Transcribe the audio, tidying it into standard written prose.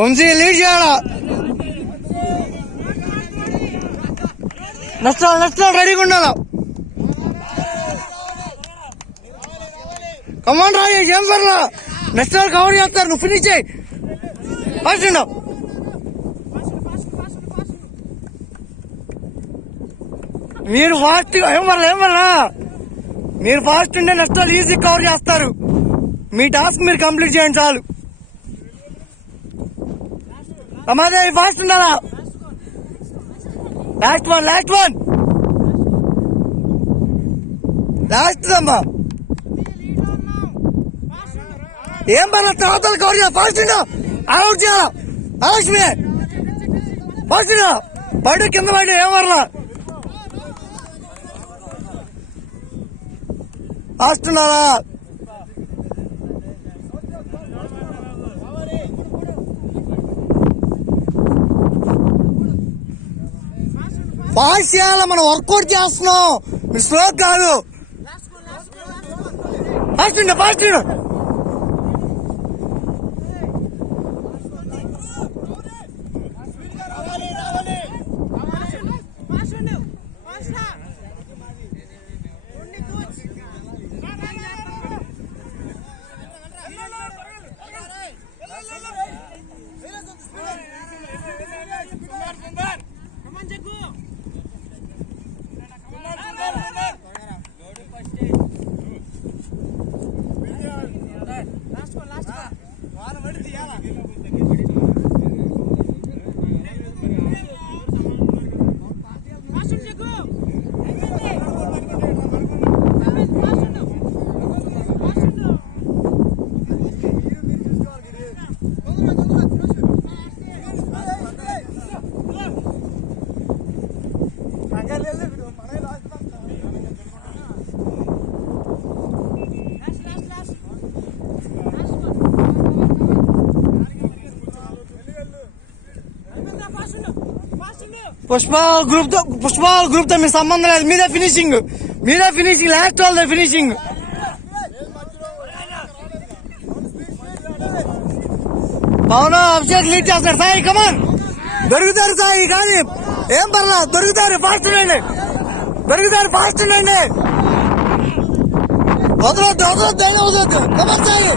Vamsi lead చేయాలా. నష్టాలు రెడీగా ఉండాలా. కమాండ్ రా, ఏం పర్లా, నష్టాలు కవర్ చేస్తారు. నువ్వు ఫినిష్ చేయి. ఫాస్ట్ ఉండవు. మీరు ఫాస్ట్ ఏం వల్ల మీరు ఫాస్ట్ ఉండే నష్టాలు ఈజీ కవర్ చేస్తారు. మీ టాస్క్ మీరు కంప్లీట్ చేయండి చాలు. అమ్మాదే ఫాస్ట్ ఉండాలా. లాస్ట్ వన్ లాస్ట్ అమ్మా. ఏం పర్లేదు, తర్వాత కవర్ చేయాలి. ఫాస్ట్ ఉండా, అవుట్ చేయాలా. ఆలక్ష్మి ఫాస్ట్ ఉండా, బయట కింద బయట ఏం పర్లా. ఫాస్ట్ ఉన్నారా. ఫాస్ట్ చేయాలా, మనం వర్కౌట్ చేస్తున్నాం. మీరు స్లో కాదు. ఫాస్ట్ ఉండ. పుష్ప గ్రూప్ తో మీ సంబంధం లేదు. మీదే ఫినిషింగ్. లాస్ట్ వాళ్ళ ఫినిషింగ్. పవన్ అభిషేక్ లీడ్ చేస్తారు. సాయి కమాన్, దొరుకుతారు సాయి. కానీ ఏం పర్లా, దొరుకుతారు. ఫాస్ట్ ఉండండి. వదలొద్దు. కమాన్ సాయి.